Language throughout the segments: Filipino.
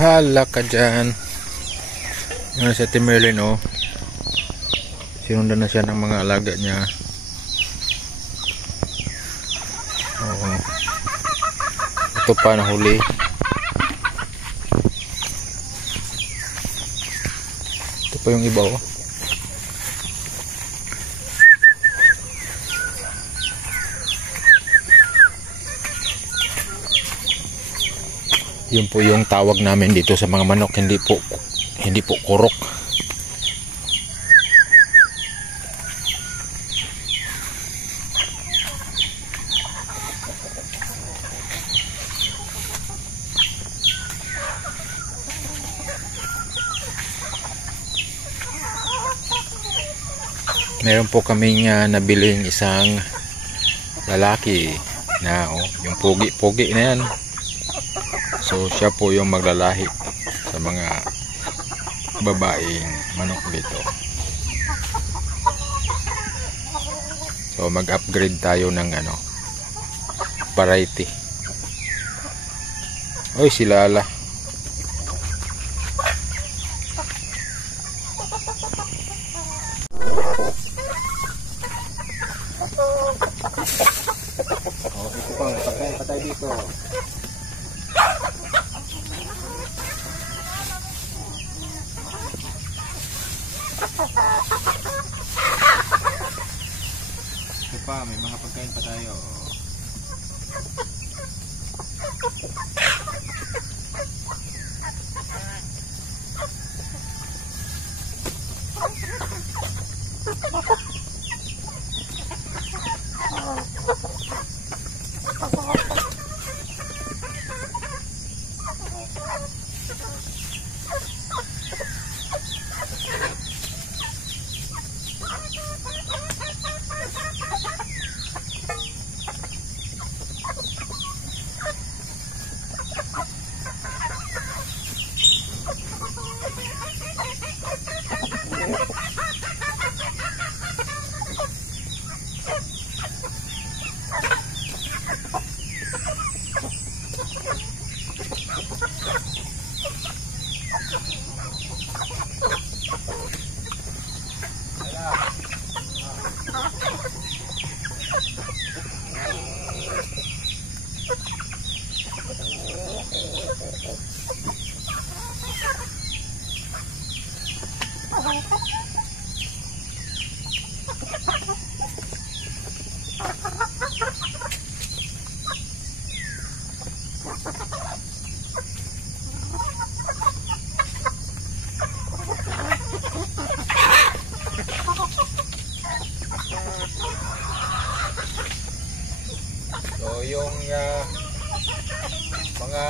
Hala ka dyan. Yan si Ate Merlin, oh. Sinundan na siya ng mga alaga niya. Oo. Ito pa nahuli. Ito pa yung iba, oh. Yun po yung tawag namin dito sa mga manok, hindi po kurok. Meron po kaming nabiling isang lalaki na yung pogi na yan. So siya po yung maglalahi sa mga babaeng manok dito. So mag-upgrade tayo ng variety. Oy, si Lala. Oh, ito pa, pagkain pa tayo dito. Ito pa, may mga pagkain pa tayo. So yung mga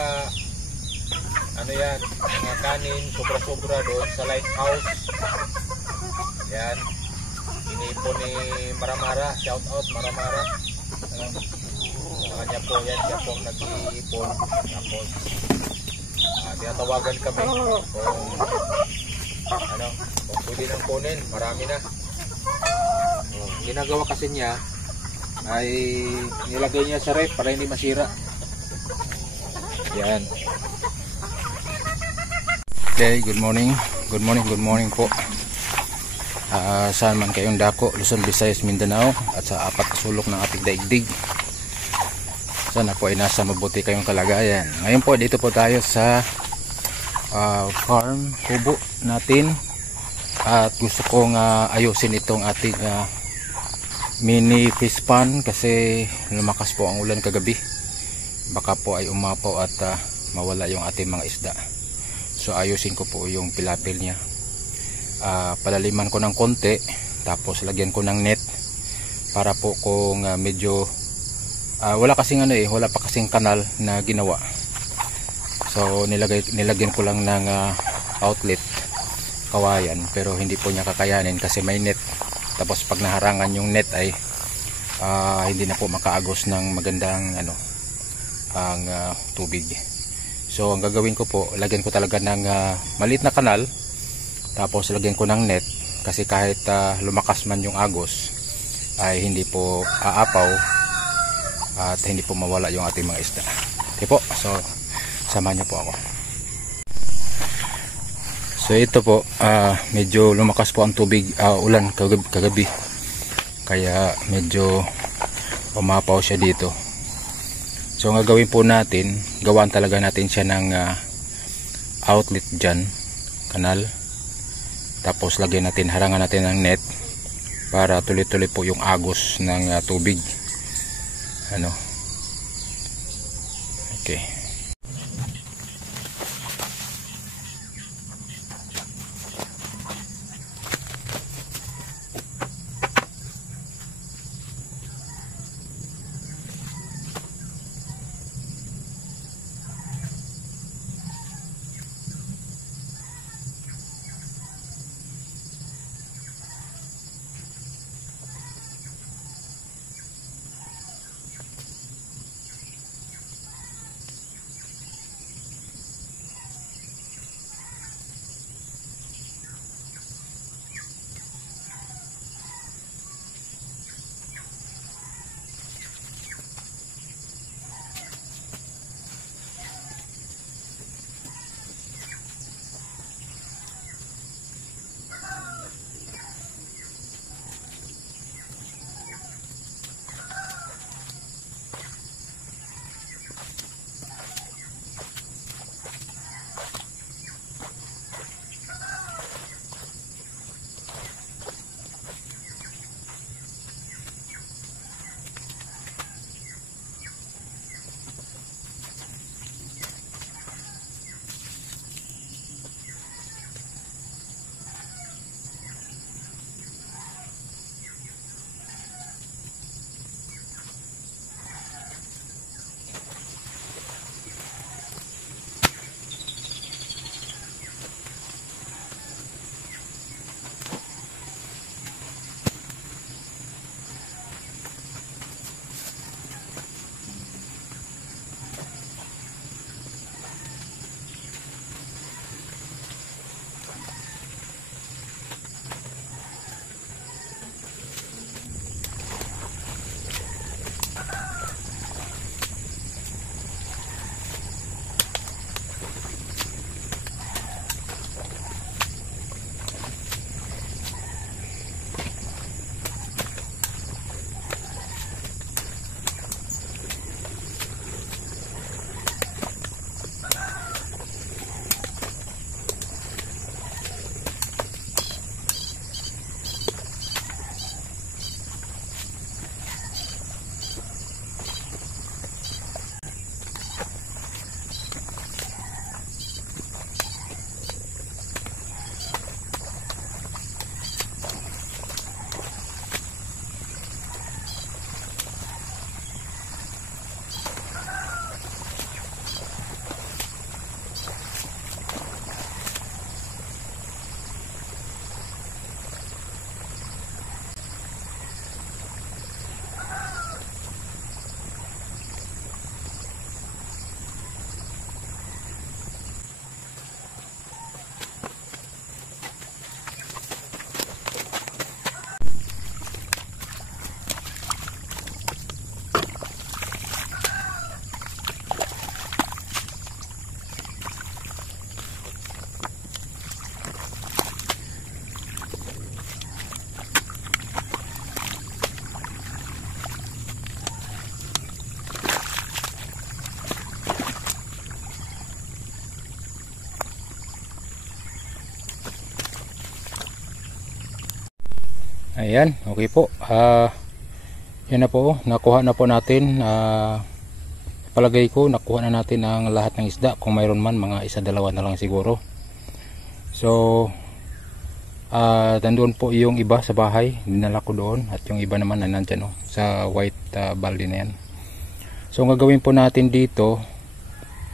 yan, mga kanin sobra-sobra doon sa lighthouse. Yan, inipon ni Maramara, shout out Maramara. Kanya po yan, siya po nag-iipon. Tapos tinatawagan kami kung pwede nang kunin, marami na. Ginagawa kasi niya ay nilagay niya sa ref para hindi masira. Yan. Okay, good morning po. Saan man kayong dako, Luzon, Visayas, Mindanao at sa apat na sulok ng ating daigdig. Sana po ay nasa mabuti kayong kalagayan. Ngayon po dito po tayo sa farm kubo natin at gusto kong ayusin itong ating mini fish pond kasi lumakas po ang ulan kagabi. Baka po ay umapaw at mawala yung ating mga isda. So ayusin ko po yung pilapil niya. Palaliman ko ng konti, tapos lagyan ko ng net para po kung medyo wala kasing wala pa kasing kanal na ginawa. So nilagyan ko lang ng outlet kawayan, pero hindi po niya kakayanin kasi may net. Tapos pag naharangan yung net ay hindi na po makaagos ng magandang ang tubig. So ang gagawin ko po, lagyan ko talaga ng maliit na kanal, tapos lagyan ko ng net kasi kahit lumakas man yung agos ay hindi po aapaw at hindi po mawala yung ating mga isda. Okay po, so samahan niyo po ako. So ito po, medyo lumakas po ang tubig, ulan kagabi. Kaya medyo pumapaw siya dito. So ang gagawin po natin, gawaan talaga natin siya ng outlet dyan, kanal. Tapos lagyan natin, harangan natin ng net para tuloy-tuloy po yung agos ng tubig. Ano? Okay. Ayan, okay po. Yan na po, nakuha na po natin. Palagay ko, nakuha na natin ang lahat ng isda. Kung mayroon man, mga isa dalawa na lang siguro. So, nandun po yung iba sa bahay. Dinala ko doon. At yung iba naman na nandyan, sa white balde na yan. So, ang gagawin po natin dito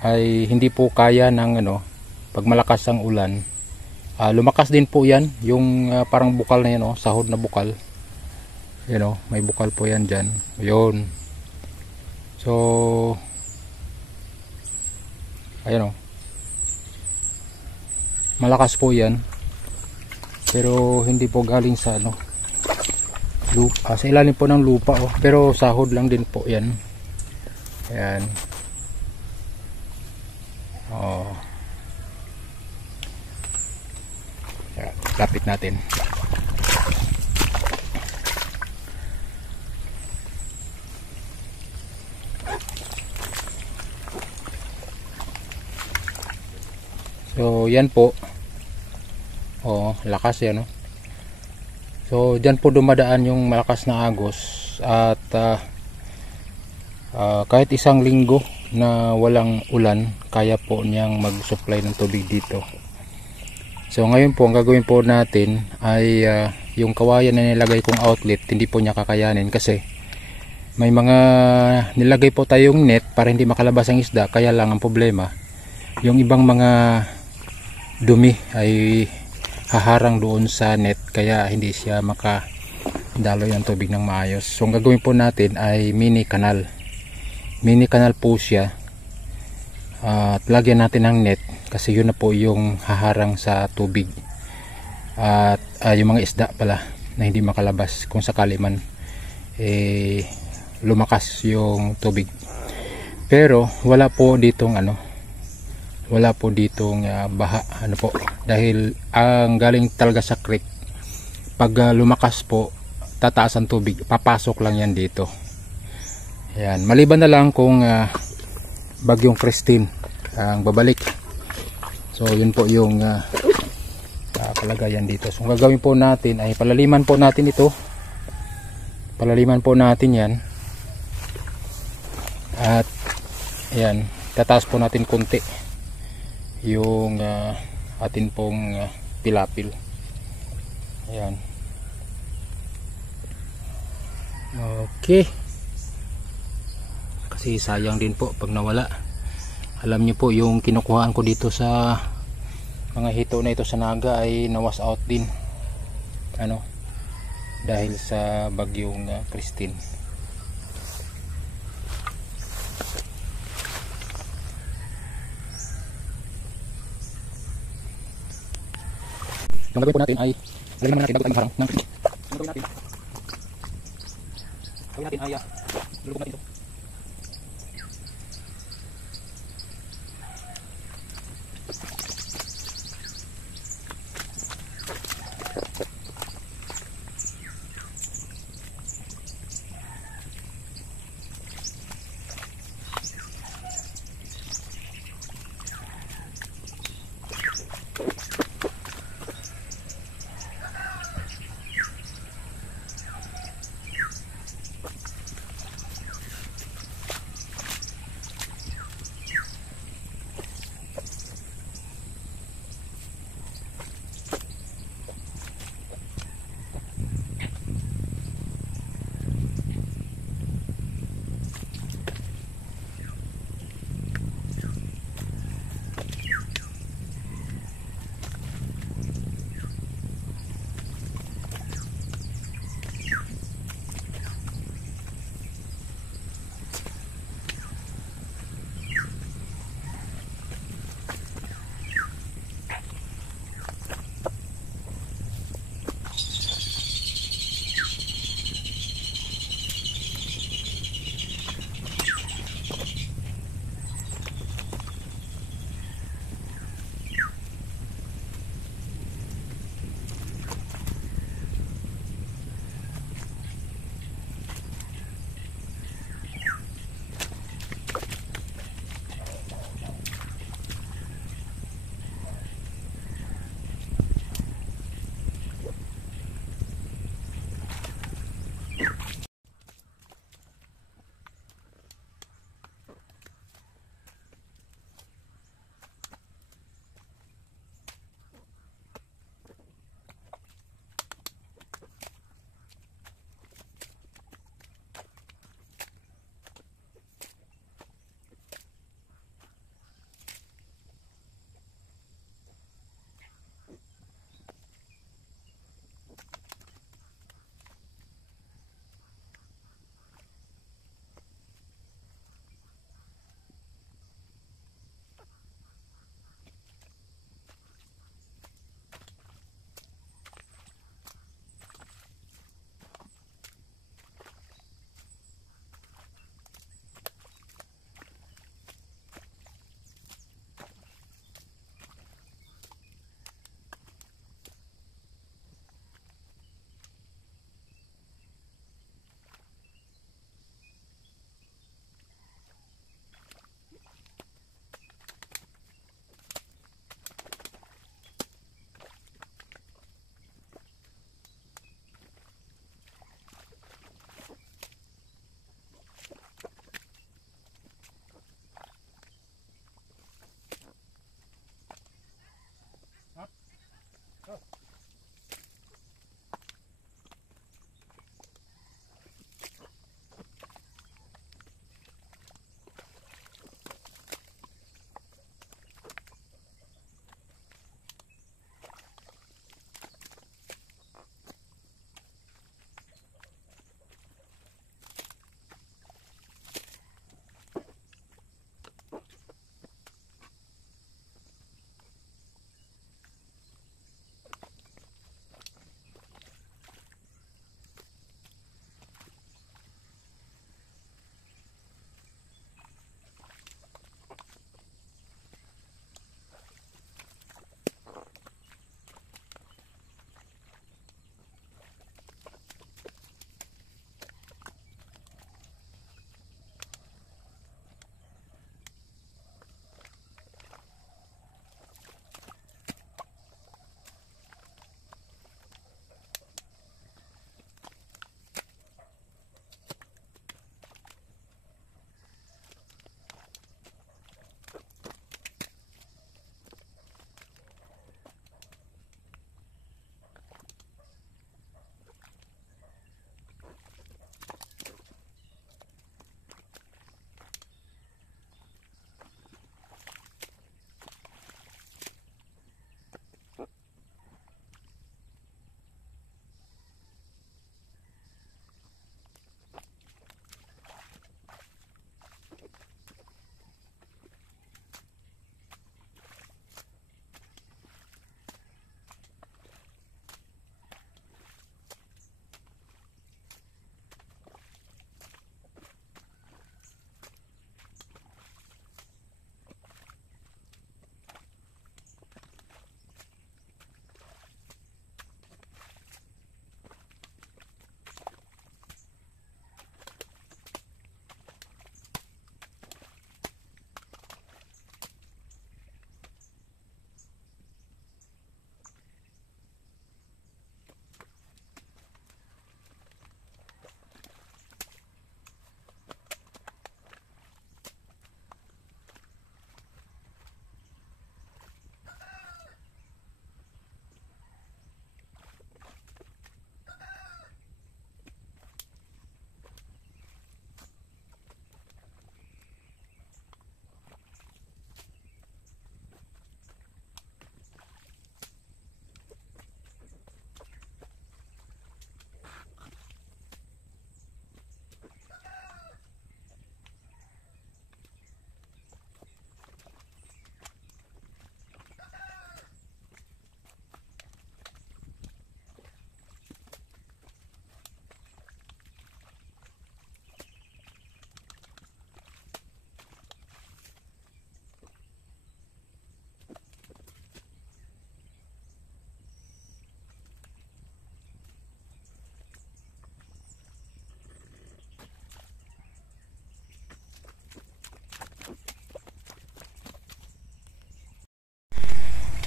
ay hindi po kaya ng pag malakas ang ulan. Lumakas din po yan, yung parang bukal na yan, sahod na bukal. May bukal po yan dyan. Yun. So, ayun malakas po yan. Pero hindi po galing sa lupa. Sa ilalim po ng lupa, pero sahod lang din po yan. Ayan. lapit natin. So yan po. Oh, lakas yan, no? So dyan po dumadaan yung malakas na agos at kahit isang linggo na walang ulan, kaya po niyang mag-supply ng tubig dito. So ngayon po ang gagawin po natin ay yung kawayan na nilagay kong outlet, hindi po niya kakayanin kasi may mga nilagay po tayong net para hindi makalabas ang isda. Kaya lang ang problema, yung ibang mga dumi ay haharang doon sa net, kaya hindi siya makadaloy ang tubig ng maayos. So ang gagawin po natin ay mini canal po siya, at lagyan natin ng net kasi yun na po yung haharang sa tubig at yung mga isda pala na hindi makalabas kung sakali man lumakas yung tubig. Pero wala po ditong baha po, dahil ang galing talaga sa creek. Pag lumakas po, tataas ang tubig, papasok lang yan dito. Ayan, maliban na lang kung bagyong Christine ang babalik. So yun po yung kalagayan dito. So ang gagawin po natin ay palaliman po natin ito, palaliman po natin yan, at ayan, tataas po natin konti yung atin pong pilapil. Ayan. Okay. Kasi sayang din po pag nawala. Alam niyo po yung kinukuhaan ko dito sa mga hito na ito sa Naga ay nawas out din. Dahil sa bagyong Christine. Ang gagawin po natin ay lagyan naman natin bago tayo harang ng creek. Ang gagawin natin ay lulubog natin ito.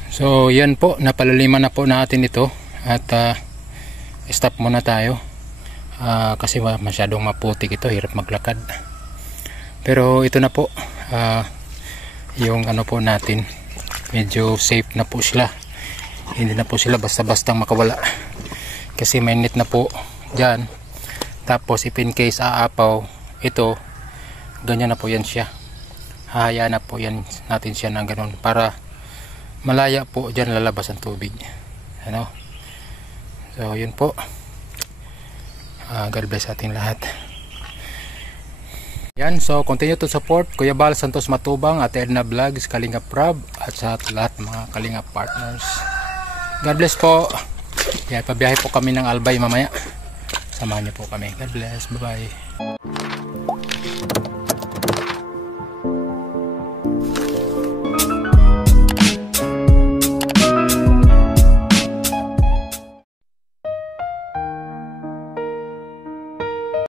So yan po, napalaliman na po natin ito at stop muna tayo kasi masyadong maputik ito, hirap maglakad. Pero ito na po yung ano po natin, medyo safe na po sila, hindi na po sila basta-bastang makawala kasi may net na po dyan. Tapos if in case aapaw ito, ganyan na po yan siya, hahayaan na po yan natin siya ng ganun para malaya po dyan lalabas ang tubig, ano. So yun po, God bless ating lahat. Yan, so continue to support Kuya Bal Santos Matubang at Edna Vlogs, Kalinga Prab at sa lahat mga Kalinga partners. God bless po. Yan, pabiyahe po kami ng Albay mamaya, samahan niyo po kami. God bless, bye bye.